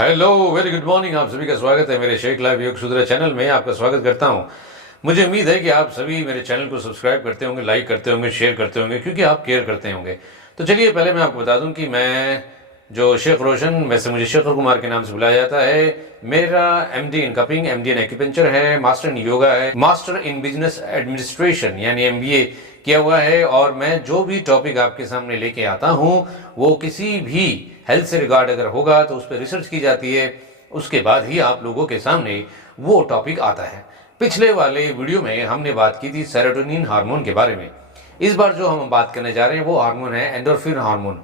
Hello, very good morning. आप सभी का स्वागत है मेरे शेख लाइव योग सुधरा चैनल में। आपका स्वागत करता हूं। मुझे उम्मीद है कि आप सभी मेरे चैनल को सब्सक्राइब करते होंगे, लाइक करते होंगे, शेयर करते होंगे, क्योंकि आप केयर करते होंगे। तो चलिए, पहले मैं आपको बता दूं कि मैं जो शेख रोशन, वैसे मुझे शेखर कुमार के नाम से बुलाया जाता है। मेरा एमडी इन कपिंग, एमडी इन एक्यूपंक्चर है, मास्टर इन योगा है, मास्टर इन बिजनेस एडमिनिस्ट्रेशन यानी एमबीए किया हुआ है। और मैं जो भी टॉपिक आपके सामने लेके आता हूं वो किसी भी हेल्थ से रिगार्ड अगर होगा तो उस पर रिसर्च की जाती है, उसके बाद ही आप लोगों के सामने वो टॉपिक आता है। पिछले वाले वीडियो में हमने बात की थी सेरोटोनिन हार्मोन के बारे में। इस बार जो हम बात करने जा रहे हैं वो हार्मोन है एंडोर्फिन हार्मोन।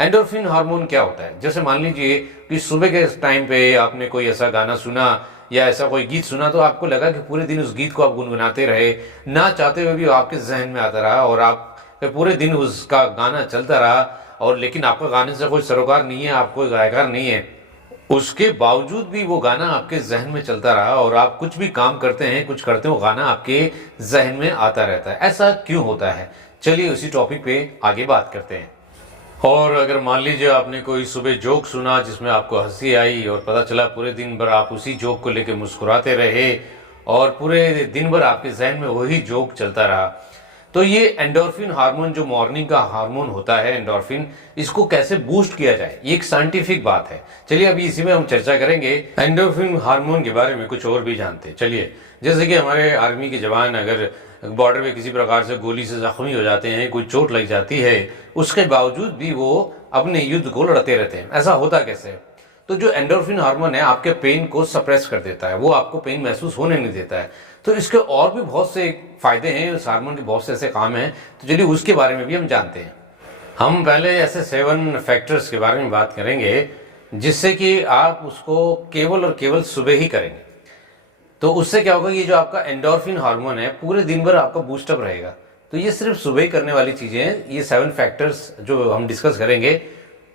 एंडोर्फिन हार्मोन क्या होता है? जैसे मान लीजिए कि सुबह के टाइम पे आपने कोई ऐसा गाना सुना या ऐसा कोई गीत सुना, तो आपको लगा कि पूरे दिन उस गीत को आप गुनगुनाते रहे, ना चाहते हुए भी आपके जहन में आता रहा और आप पूरे दिन उसका गाना चलता रहा। और लेकिन आपका गाने से कोई सरोकार नहीं है, आप कोई गायकार नहीं है, उसके बावजूद भी वो गाना आपके जहन में चलता रहा और आप कुछ भी काम करते हैं, कुछ करते हो, गाना आपके जहन में आता रहता है। ऐसा क्यों होता है? चलिए उसी टॉपिक पे आगे बात करते हैं। और अगर मान लीजिए आपने कोई सुबह जोक सुना जिसमें आपको हंसी आई और पता चला पूरे दिन भर आप उसी जोक को लेकर मुस्कुराते रहे और पूरे दिन भर आपके जहन में वही जोक चलता रहा, तो ये एंडोर्फिन हार्मोन जो मॉर्निंग का हार्मोन होता है एंडोर्फिन, इसको कैसे बूस्ट किया जाए, ये एक साइंटिफिक बात है। चलिए अभी इसी में हम चर्चा करेंगे। एंडोर्फिन हार्मोन के बारे में कुछ और भी जानते हैं। चलिए, जैसे कि हमारे आर्मी के जवान अगर बॉर्डर पे किसी प्रकार से गोली से जख्मी हो जाते हैं, कोई चोट लग जाती है, उसके बावजूद भी वो अपने युद्ध को लड़ते रहते हैं। ऐसा होता कैसे? तो जो एंडोर्फिन हार्मोन है आपके पेन को सप्रेस कर देता है, वो आपको पेन महसूस होने नहीं देता है। तो इसके और भी बहुत से फायदे हैं, उस हार्मोन के बहुत से ऐसे काम हैं, तो चलिए उसके बारे में भी हम जानते हैं। हम पहले ऐसे 7 फैक्टर्स के बारे में बात करेंगे जिससे कि आप उसको केवल और केवल सुबह ही करेंगे। तो उससे क्या होगा, ये जो आपका एंडोर्फिन हार्मोन है पूरे दिन भर आपका बूस्टअप रहेगा। तो ये सिर्फ सुबह ही करने वाली चीजें हैं, ये 7 फैक्टर्स जो हम डिस्कस करेंगे।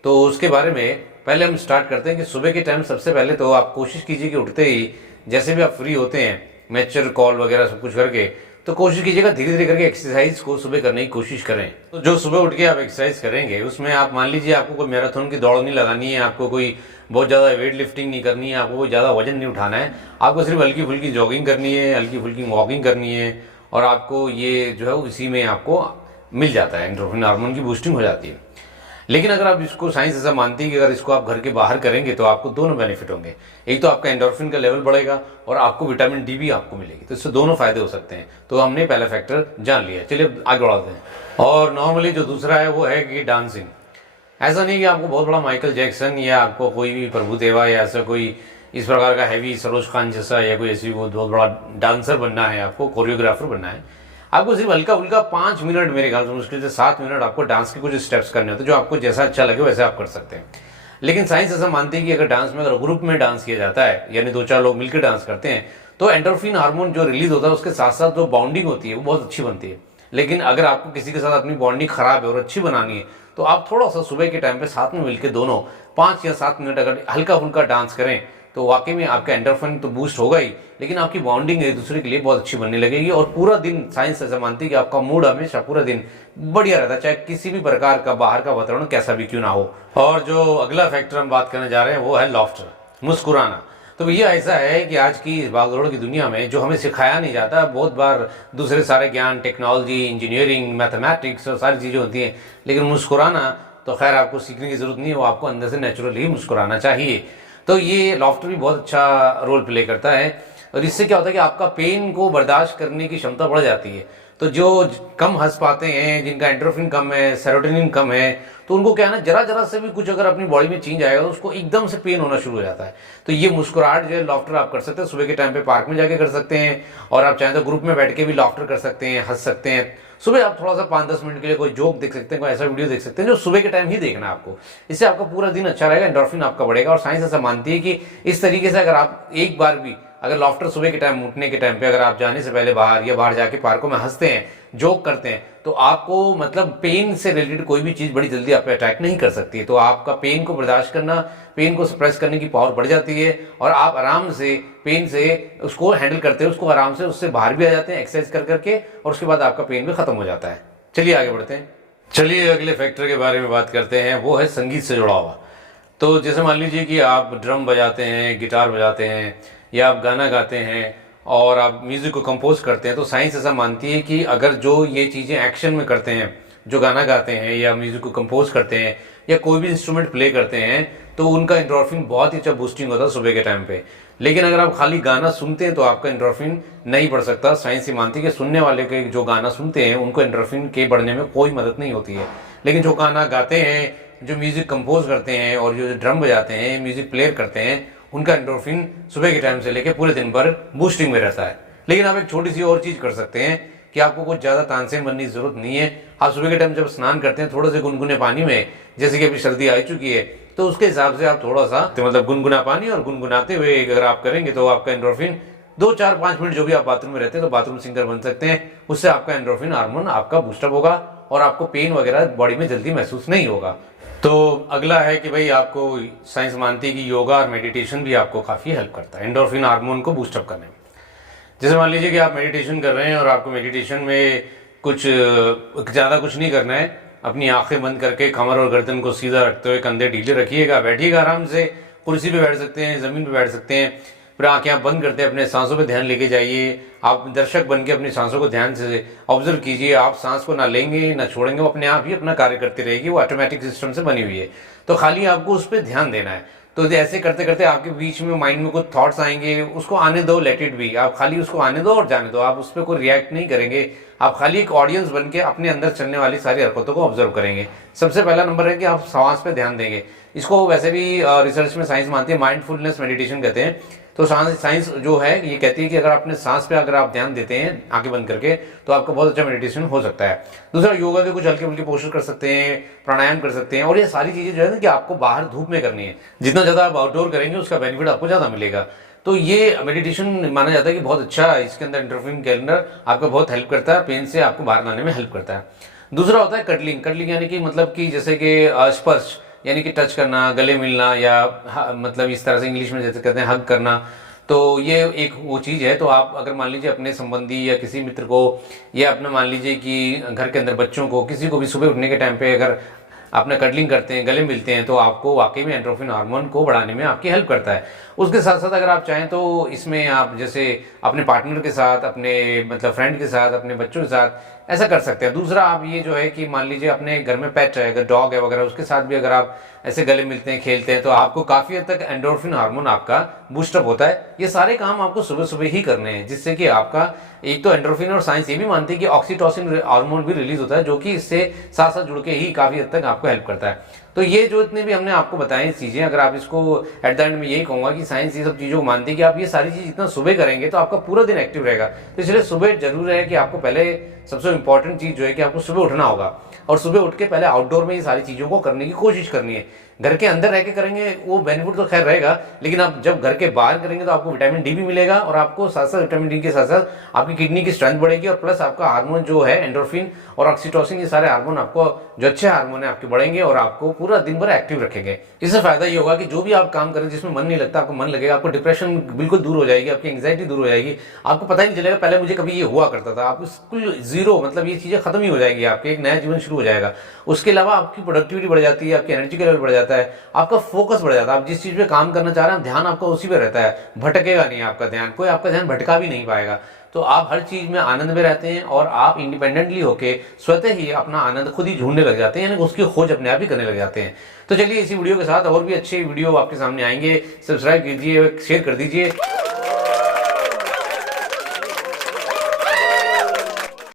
तो उसके बारे में पहले हम स्टार्ट करते हैं कि सुबह के टाइम सबसे पहले तो आप कोशिश कीजिए कि उठते ही जैसे भी आप फ्री होते हैं, मैचर कॉल वगैरह सब कुछ करके, तो कोशिश कीजिएगा धीरे धीरे करके एक्सरसाइज को सुबह करने की कोशिश करें। तो जो सुबह उठ के आप एक्सरसाइज करेंगे उसमें आप मान लीजिए आपको कोई मैराथन की दौड़ नहीं लगानी है, आपको कोई बहुत ज़्यादा वेट लिफ्टिंग नहीं करनी है, आपको कोई ज़्यादा वजन नहीं उठाना है, आपको सिर्फ हल्की फुल्की जॉगिंग करनी है, हल्की फुल्की वॉकिंग करनी है, और आपको ये जो है इसी में आपको मिल जाता है, एंडोर्फिन हार्मोन की बूस्टिंग हो जाती है। लेकिन अगर आप इसको, साइंस ऐसा मानती है कि अगर इसको आप घर के बाहर करेंगे तो आपको दोनों बेनिफिट होंगे। एक तो आपका एंडोर्फिन का लेवल बढ़ेगा और आपको विटामिन डी भी आपको मिलेगी, तो इससे दोनों फायदे हो सकते हैं। तो हमने पहला फैक्टर जान लिया, चलिए आगे बढ़ाते हैं। और नॉर्मली जो दूसरा है वो है कि डांसिंग। ऐसा नहीं कि आपको बहुत बड़ा माइकल जैक्सन या आपको कोई भी प्रभु देवा या ऐसा कोई इस प्रकार का हैवी सरोज खान जैसा या कोई ऐसी बहुत बड़ा डांसर बनना है, आपको कोरियोग्राफर बनना है। आपको सिर्फ हल्का फुल्का 5 मिनट, मेरे ख्याल से मुश्किल से 7 मिनट आपको डांस के कुछ स्टेप्स करने होते हैं, जो आपको जैसा अच्छा लगे वैसे आप कर सकते हैं। लेकिन साइंस ऐसा मानती है कि अगर डांस में, अगर ग्रुप में डांस किया जाता है, यानी 2-4 लोग मिलकर डांस करते हैं, तो एंडोर्फिन हार्मोन जो रिलीज होता है उसके साथ साथ जो बॉन्डिंग होती है वो बहुत अच्छी बनती है। लेकिन अगर आपको किसी के साथ अपनी बॉन्डिंग खराब है और अच्छी बनानी है, तो आप थोड़ा सा सुबह के टाइम पे साथ में मिलकर दोनों 5 या 7 मिनट अगर हल्का फुल्का डांस करें तो वाकई में आपका एंडोर्फिन तो बूस्ट होगा ही, लेकिन आपकी बॉन्डिंग एक दूसरे के लिए बहुत अच्छी बनने लगेगी और पूरा दिन, साइंस ऐसा मानती है कि आपका मूड हमेशा पूरा दिन बढ़िया रहता है, चाहे किसी भी प्रकार का बाहर का वातावरण कैसा भी क्यों ना हो। और जो अगला फैक्टर हम बात करने जा रहे हैं वो है लॉफ्टर, मुस्कुराना। तो ये ऐसा है कि आज की इस भागदौड़ की दुनिया में जो हमें सिखाया नहीं जाता, बहुत बार दूसरे सारे ज्ञान, टेक्नोलॉजी, इंजीनियरिंग, मैथमेटिक्स और सारी चीज़ें होती हैं, लेकिन मुस्कुराना तो खैर आपको सीखने की जरूरत नहीं है, वो आपको अंदर से नेचुरली मुस्कुराना चाहिए। तो ये लॉफ्टर भी बहुत अच्छा रोल प्ले करता है और इससे क्या होता है कि आपका पेन को बर्दाश्त करने की क्षमता बढ़ जाती है। तो जो कम हंस पाते हैं, जिनका एंडोर्फिन कम है, सेरोटोनिन कम है, तो उनको क्या है ना, जरा जरा से भी कुछ अगर अपनी बॉडी में चेंज आएगा तो उसको एकदम से पेन होना शुरू हो जाता है। तो ये मुस्कुराहट जो है लॉफ्टर आप कर सकते हैं, सुबह के टाइम पे पार्क में जाके कर सकते हैं, और आप चाहें तो ग्रुप में बैठ के भी लॉफ्टर कर सकते हैं, हंस सकते हैं। सुबह आप थोड़ा सा 5-10 मिनट के लिए कोई जोक देख सकते हैं, कोई ऐसा वीडियो देख सकते हैं जो सुबह के टाइम ही देखना है आपको। इससे आपका पूरा दिन अच्छा रहेगा, एंडोर्फिन आपका बढ़ेगा। और साइंस ऐसा मानती है कि इस तरीके से अगर आप एक बार भी अगर लॉफ्टर सुबह के टाइम, उठने के टाइम पे अगर आप जाने से पहले बाहर या बाहर जाके पार्कों में हंसते हैं, जोक करते हैं, तो आपको मतलब पेन से रिलेटेड कोई भी चीज बड़ी जल्दी आप पे अटैक नहीं कर सकती है। तो आपका पेन को बर्दाश्त करना, पेन को सप्रेस करने की पावर बढ़ जाती है और आप आराम से पेन से उसको हैंडल करते हैं, उसको आराम से उससे बाहर भी आ जाते हैं एक्सरसाइज कर करके, और उसके बाद आपका पेन भी खत्म हो जाता है। चलिए आगे बढ़ते हैं। चलिए अगले फैक्टर के बारे में बात करते हैं, वो है संगीत से जुड़ा हुआ। तो जैसे मान लीजिए कि आप ड्रम बजाते हैं, गिटार बजाते हैं या आप गाना गाते हैं और आप म्यूज़िक को कंपोज करते हैं, तो साइंस ऐसा मानती है कि अगर जो ये चीज़ें एक्शन में करते हैं, जो गाना गाते हैं या म्यूज़िक को कंपोज करते हैं या कोई भी इंस्ट्रूमेंट प्ले करते हैं, तो उनका एंडोर्फिन बहुत ही अच्छा बूस्टिंग होता है सुबह के टाइम पे। लेकिन अगर आप खाली गाना सुनते हैं तो आपका एंडोर्फिन नहीं बढ़ सकता। साइंस ये मानती है कि सुनने वाले के जो गाना सुनते हैं उनको एंडोर्फिन के बढ़ने में कोई मदद नहीं होती है। लेकिन जो गाना गाते हैं, जो म्यूजिक कंपोज करते हैं और जो ड्रम बजाते हैं, म्यूजिक प्ले करते हैं, उनका एंडोर्फिन सुबह के टाइम से लेकर पूरे दिन भर बूस्टिंग में रहता है। लेकिन आप एक छोटी सी और चीज कर सकते हैं कि आपको कुछ ज्यादा तानसेन बनने की जरूरत नहीं है। आप सुबह के टाइम जब स्नान करते हैं थोड़े से गुनगुने पानी में, जैसे कि अभी सर्दी आ चुकी है, तो उसके हिसाब से आप थोड़ा सा मतलब गुनगुना पानी और गुनगुनाते हुए अगर आप करेंगे तो आपका एंडोर्फिन 2 4 5 मिनट जो भी आप बाथरूम में रहते हैं तो बाथरूम सिंगर बन सकते हैं। उससे आपका एंडोर्फिन हार्मोन आपका बूस्टअप होगा और आपको पेन वगैरह बॉडी में जल्दी महसूस नहीं होगा। तो अगला है कि भाई आपको साइंस मानती है कि योगा और मेडिटेशन भी आपको काफी हेल्प करता है एंडोर्फिन हार्मोन को बूस्टअप करने में। जैसे मान लीजिए कि आप मेडिटेशन कर रहे हैं और आपको मेडिटेशन में कुछ ज़्यादा कुछ नहीं करना है। अपनी आंखें बंद करके कमर और गर्दन को सीधा रखते हुए कंधे ढीले रखिएगा, बैठिएगा आराम से, कुर्सी पे बैठ सकते हैं, ज़मीन पे बैठ सकते हैं। फिर आंखें आप बंद करते हैं, अपने सांसों पे ध्यान लेके जाइए। आप दर्शक बन के अपनी सांसों को ध्यान से ऑब्जर्व कीजिए। आप सांस को ना लेंगे ना छोड़ेंगे, वो अपने आप ही अपना कार्य करती रहेगी, वो ऑटोमेटिक सिस्टम से बनी हुई है। तो खाली आपको उस पर ध्यान देना है। तो ऐसे करते करते आपके बीच में माइंड में कुछ थॉट्स आएंगे, उसको आने दो, लेट इट बी। आप खाली उसको आने दो और जाने दो, आप उस पर कोई रिएक्ट नहीं करेंगे। आप खाली एक ऑडियंस बन के अपने अंदर चलने वाली सारी हरकतों को ऑब्जर्व करेंगे। सबसे पहला नंबर है कि आप सांस पे ध्यान देंगे। इसको वैसे भी रिसर्च में साइंस मानती है, माइंडफुलनेस मेडिटेशन कहते हैं। तो साइंस जो है ये कहती है कि अगर आपने सांस पे अगर आप ध्यान देते हैं आंखें बंद करके, तो आपका बहुत अच्छा मेडिटेशन हो सकता है। दूसरा, योगा के कुछ हल्के फुल्के पोस्टर कर सकते हैं, प्राणायाम कर सकते हैं। और ये सारी चीजें जो है ना कि आपको बाहर धूप में करनी है। जितना ज्यादा आप आउटडोर करेंगे उसका बेनिफिट आपको ज्यादा मिलेगा। तो ये मेडिटेशन माना जाता है कि बहुत अच्छा है, इसके अंदर एंडोर्फिन के अंदर आपको बहुत हेल्प करता है, पेन से आपको बाहर लाने में हेल्प करता है। दूसरा होता है कडलिंग। कडलिंग यानी कि मतलब कि जैसे कि स्पर्श, यानी कि टच करना, गले मिलना, या मतलब इस तरह से इंग्लिश में जैसे कहते हैं हग करना। तो ये एक वो चीज़ है। तो आप अगर मान लीजिए अपने संबंधी या किसी मित्र को, या अपने मान लीजिए कि घर के अंदर बच्चों को, किसी को भी सुबह उठने के टाइम पे अगर अपना कडलिंग करते हैं, गले मिलते हैं, तो आपको वाकई में एंडोर्फिन हार्मोन को बढ़ाने में आपकी हेल्प करता है। उसके साथ साथ अगर आप चाहें तो इसमें आप जैसे अपने पार्टनर के साथ, अपने मतलब फ्रेंड के साथ, अपने बच्चों के साथ ऐसा कर सकते हैं। दूसरा, आप ये जो है कि मान लीजिए अपने घर में पेट है, अगर डॉग है वगैरह, उसके साथ भी अगर आप ऐसे गले मिलते हैं, खेलते हैं, तो आपको काफी हद तक एंडोर्फिन हार्मोन आपका बूस्टअप होता है। ये सारे काम आपको सुबह सुबह ही करने हैं, जिससे कि आपका एक तो एंडोर्फिन, और साइंस ये भी मानती है कि ऑक्सीटोसिन हार्मोन भी रिलीज होता है, जो कि इससे साथ साथ जुड़ के ही काफी हद तक आपको हेल्प करता है। तो ये जो इतने भी हमने आपको बताए चीजें, अगर आप इसको एट द एंड में यही कहूंगा कि साइंस ये सब चीजों को मानती है कि आप ये सारी चीज इतना सुबह करेंगे तो आपका पूरा दिन एक्टिव रहेगा। तो इसलिए सुबह जरूर है कि आपको पहले सबसे इंपॉर्टेंट चीज जो है कि आपको सुबह उठना होगा, और सुबह उठ के पहले आउटडोर में ये सारी चीजों को करने की कोशिश करनी है। घर के अंदर रह के करेंगे वो बेनिफिट तो खैर रहेगा, लेकिन आप जब घर के बाहर करेंगे तो आपको विटामिन डी भी मिलेगा, और आपको साथ साथ विटामिन डी के साथ साथ आपकी किडनी की स्ट्रेंथ बढ़ेगी, और प्लस आपका हार्मोन जो है एंडोर्फिन और ऑक्सीटोसिन, ये सारे हार्मोन आपको जो अच्छे हार्मोन है आपके बढ़ेंगे और आपको पूरा दिन भर एक्टिव रखेंगे। इससे फायदा ये होगा कि जो भी आप काम करें जिसमें मन नहीं लगता, आपको मन लगेगा, आपको डिप्रेशन बिल्कुल दूर हो जाएगी, आपकी एंग्जाइटी दूर हो जाएगी। आपको पता ही नहीं चलेगा पहले मुझे कभी ये हुआ करता था, आपको बिल्कुल जीरो, मतलब ये चीजें खत्म ही हो जाएगी, आपके एक नया जीवन शुरू हो जाएगा। उसके अलावा आपकी प्रोडक्टिविटी बढ़ जाती है, आपकी एनर्जी का लेवल बढ़ जाता है, आपका फोकस बढ़ जाता है। आप जिस चीज पे काम करना चाह रहे हैं ध्यान आपका उसी पे रहता है, भटकेगा नहीं आपका ध्यान, कोई आपका ध्यान भटका भी नहीं पाएगा। तो आप हर चीज में आनंद में रहते हैं, और आप इंडिपेंडेंटली होके स्वतः ही अपना आनंद खुद ही ढूंढने लग जाते हैं, यानी उसकी खोज अपने आप ही करने लग जाते हैं। तो चलिए इसी वीडियो के साथ और भी अच्छे वीडियो आपके सामने आएंगे। सब्सक्राइब कीजिए, शेयर कर दीजिए।